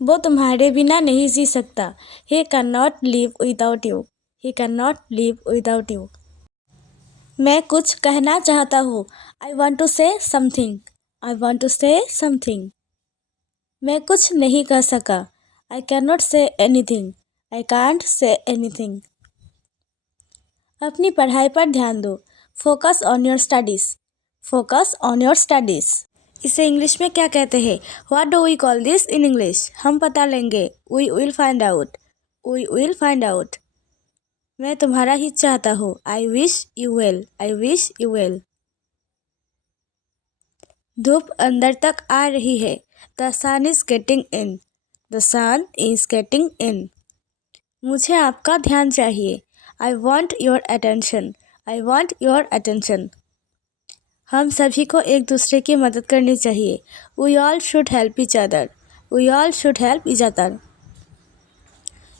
वो तुम्हारे बिना नहीं जी सकता। He can not live without you. He can not live without you. मैं कुछ कहना चाहता हूँ। I want to say something. I want to say something. मैं कुछ नहीं कह सका। I can not say anything. I can't say anything. अपनी पढ़ाई पर ध्यान दो। Focus on your studies. Focus on your studies. इसे इंग्लिश में क्या कहते हैं? What do we call this in English? हम पता लेंगे। We will find out. We will find out. मैं तुम्हारा ही चाहता हूँ। I wish you well. I wish you well. धूप अंदर तक आ रही है। The sun is getting in. The sun is getting in. मुझे आपका ध्यान चाहिए। I want your attention. I want your attention. हम सभी को एक दूसरे की मदद करनी चाहिए। We all should help each other. We all should help each other.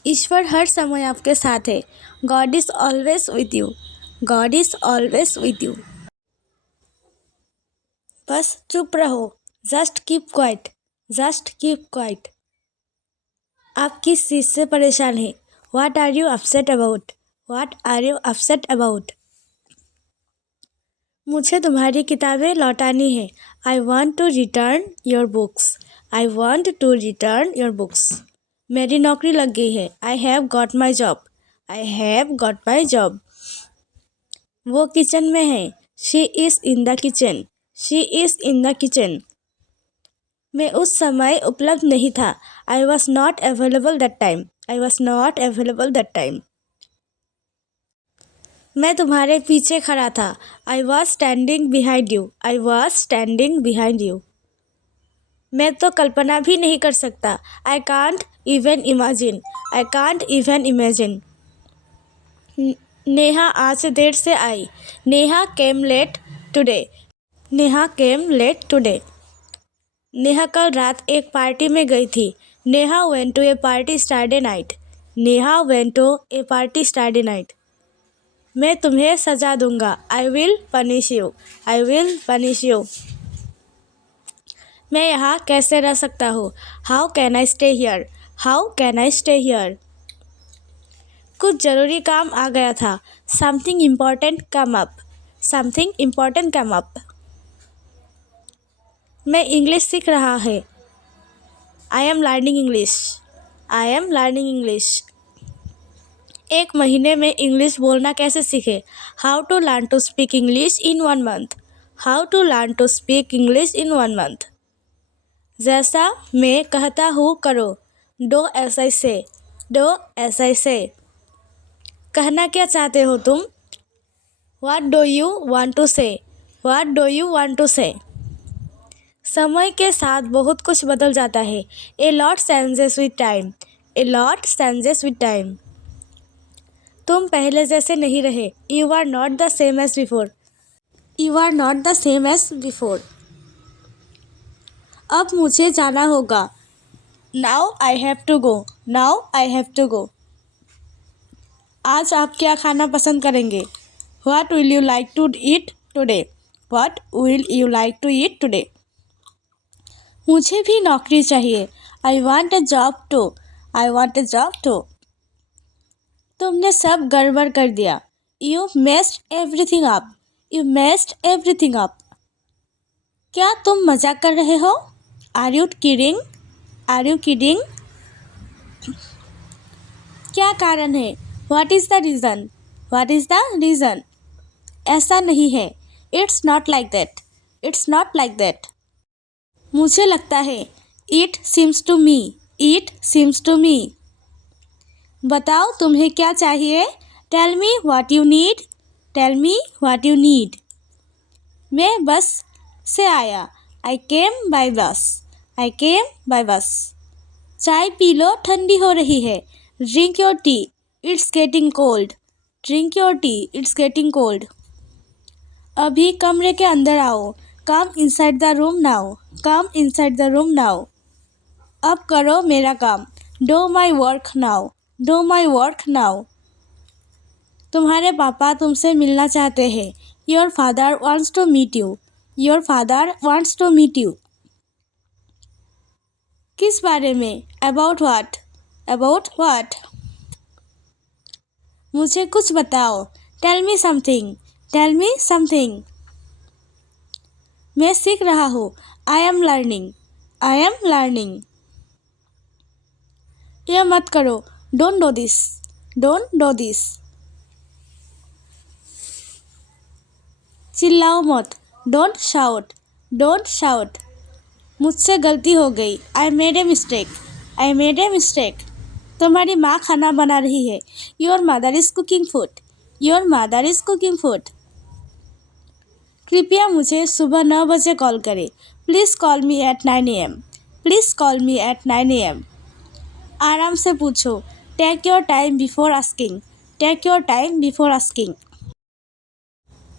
ईश्वर हर समय आपके साथ है। God is always with you. God is always with you. बस चुप रहो। Just keep quiet. Just keep quiet. आप किस चीज़ से परेशान हैं? What are you upset about? What are you upset about? मुझे तुम्हारी किताबें लौटानी है। I want to return your books. I want to return your books. मेरी नौकरी लग गई है। I have got my job. I have got my job. वो किचन में है। She is in the kitchen. She is in the kitchen. मैं उस समय उपलब्ध नहीं था। I was not available that time. I was not available that time. मैं तुम्हारे पीछे खड़ा था। I was standing behind you. I was standing behind you. मैं तो कल्पना भी नहीं कर सकता। I can't even imagine. I can't even imagine. Neha आज देर से आई। Neha came late today. Neha came late today. Neha कल रात एक पार्टी में गई थी। Neha went to a party Saturday night. Neha went to a party Saturday night. मैं तुम्हें सजा दूंगा। I will punish you. I will punish you. मैं यहाँ कैसे रह सकता हूँ? How can I stay here? How can I stay here? कुछ ज़रूरी काम आ गया था। Something important come up. Something important come up. मैं इंग्लिश सीख रहा है। I am learning English. I am learning English. एक महीने में इंग्लिश बोलना कैसे सीखे? How to learn to speak English in 1 month. How to learn to speak English in 1 month. जैसा मैं कहता हूँ करो। डो एस आई से। डो एस आई से। कहना क्या चाहते हो तुम? What do you want to say? What do you want to say? समय के साथ बहुत कुछ बदल जाता है। A lot changes with time. A lot changes with time. तुम पहले जैसे नहीं रहे। You are not the same as before. You are not the same as before. अब मुझे जाना होगा। Now I have to go. Now I have to go. आज आप क्या खाना पसंद करेंगे? What will you like to eat today? What will you like to eat today? मुझे भी नौकरी चाहिए। I want a job too. I want a job too. तुमने सब गड़बड़ कर दिया। You messed everything up. You messed everything up. क्या तुम मजाक कर रहे हो? Are you kidding? Are you kidding? क्या कारण है? What is the reason? What is the reason? ऐसा नहीं है। It's not like that. It's not like that. मुझे लगता है। It seems to me. It seems to me. बताओ तुम्हें क्या चाहिए? Tell me what you need. Tell me what you need. मैं बस से आया। आई केम बाय बस। आई केम बाय बस। चाय पी लो, ठंडी हो रही है। Drink your tea. It's getting cold. Drink your tea. It's getting cold. अभी कमरे के अंदर आओ। Come inside the room now. Come inside the room now. अब करो मेरा काम। Do my work now. Do my work now. तुम्हारे पापा तुमसे मिलना चाहते हैं। Your father wants to meet you. Your father wants to meet you. किस बारे में? About what? About what? मुझे कुछ बताओ। Tell me something. Tell me something. मैं सीख रहा हूँ। I am learning. I am learning. यह मत करो। Don't do this. Don't do this. चिल्लाओ मत। Don't shout. Don't shout. मुझसे गलती हो गई। I made a mistake. I made a mistake. तुम्हारी माँ खाना बना रही है। Your mother is cooking food. Your mother is cooking food. कृपया मुझे सुबह 9 बजे कॉल करें। Please call me at 9 AM। Please call me at 9 AM। आराम से पूछो। Take your time before asking. Take your time before asking.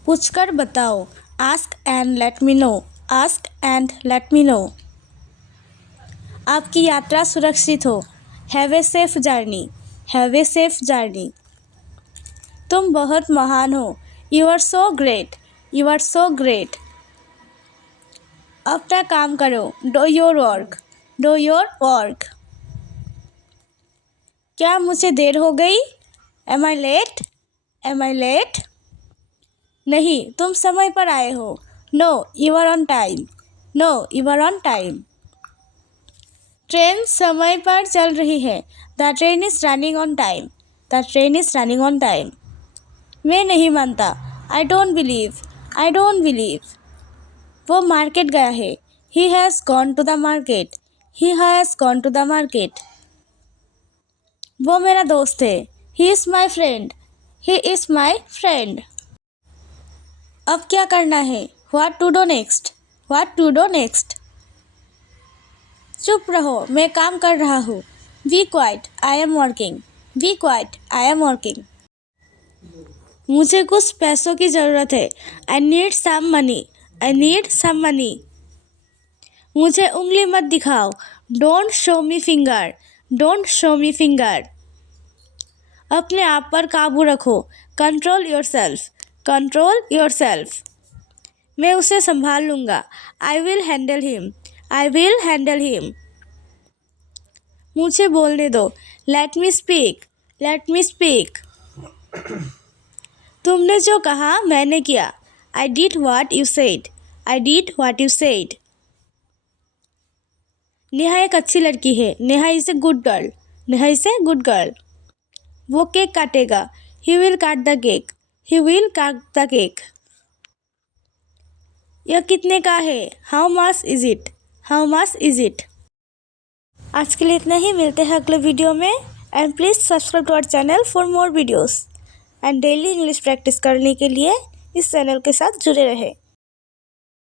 पूछकर बताओ। Ask and let me know. Ask and let me know. आपकी यात्रा सुरक्षित हो। Have a safe journey. Have a safe journey. तुम बहुत महान हो। You are so great. You are so great. अपना काम करो। Do your work. Do your work. क्या मुझे देर हो गई? Am I late? Am I late? नहीं, तुम समय पर आए हो। No, you are on time. No, you are on time. Train समय पर चल रही है। The train is running on time. The train is running on time. मैं नहीं मानता। I don't believe. I don't believe. वो मार्केट गया है। He has gone to the market. He has gone to the market. वो मेरा दोस्त है। He is my friend. He is my friend. अब क्या करना है? What to do next? What to do next? चुप रहो, मैं काम कर रहा हूँ। Be quiet, I am working. Be quiet, I am working. मुझे कुछ पैसों की ज़रूरत है। I need some money. I need some money. मुझे उंगली मत दिखाओ। Don't show me finger. Don't show me finger. अपने आप पर काबू रखो। Control your self. Control your self. मैं उसे संभाल लूँगा। I will handle him. I will handle him. मुझे बोलने दो। Let me speak. Let me speak. तुमने जो कहा मैंने किया। I did what you said. I did what you said. Neha एक अच्छी लड़की है। Neha is a good girl. Neha is a good girl. वो केक काटेगा। ही विल काट द केक। ही विल काट द केक। यह कितने का है? How much is it? How much is it? आज के लिए इतना ही। मिलते हैं अगले वीडियो में। And please subscribe to our channel for more videos. And daily English practice करने के लिए इस चैनल के साथ जुड़े रहें।